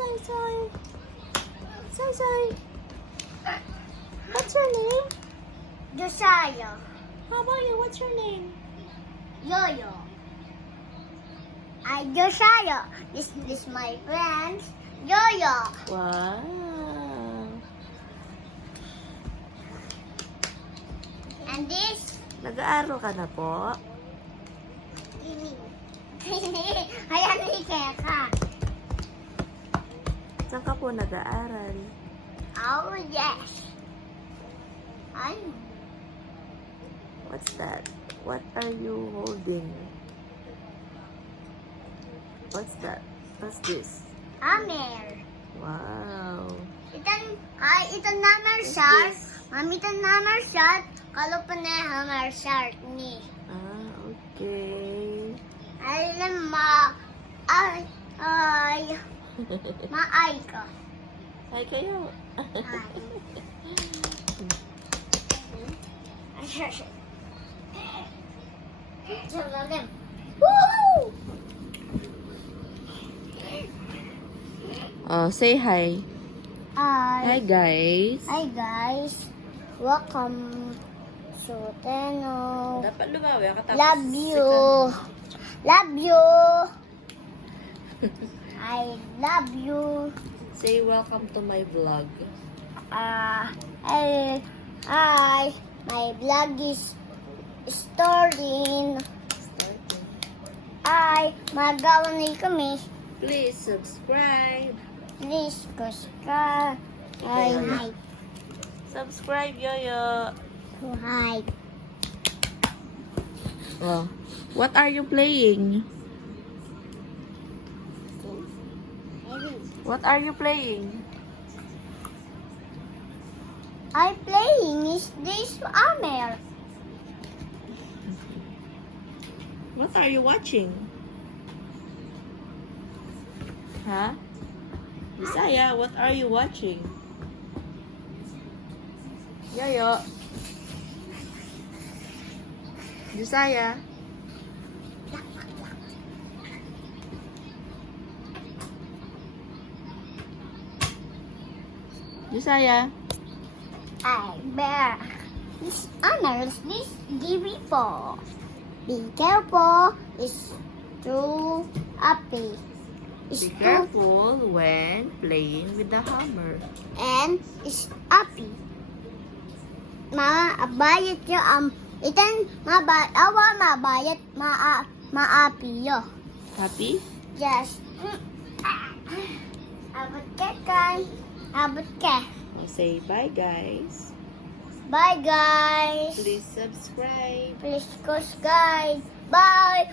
Sai. Sai. What's your name? Josiah. How about you? What's your name? Yo-yo. I Josiah. This my friend. Yo-yo. Wow. And this. Nag-aaral ka na po? Ayan ni Keka. Saan ka po nag-aaral? Oh, yes. I What's that? What are you holding? What's that? What's this? Amer. Wow. Ito naman shirt. Mami, ito naman shirt. Kalau pa na hammer shirt ni. Ah, okay. Alam maay ka. Hi kayo. Woo! Oh, say hi. Hi Hi. guys. Hi guys. Welcome to Teno. Dapat lumawi ka tapos. Love you. Love you. I love you. Say welcome to my vlog. Hi. My vlog is starting. Magawa na kami. Please subscribe. Please subscribe. Hi. Subscribe, Yoyo. Hi. Oh, what are you playing? What are you playing? I playing is this Amer. What are you watching? Huh? Bisaya, what are you watching? Yoyo. Bisaya. Bisaya. I bear. This Amer is this beautiful. Be careful. It's too happy. It's Be too careful when playing with the hammer. and it's happy. Mabayat yo itan mabayat maapi yo. Happy? Yes. Abot ka kan. Abot ka. I'll say bye guys. Bye guys. Please subscribe. Please subscribe. Bye.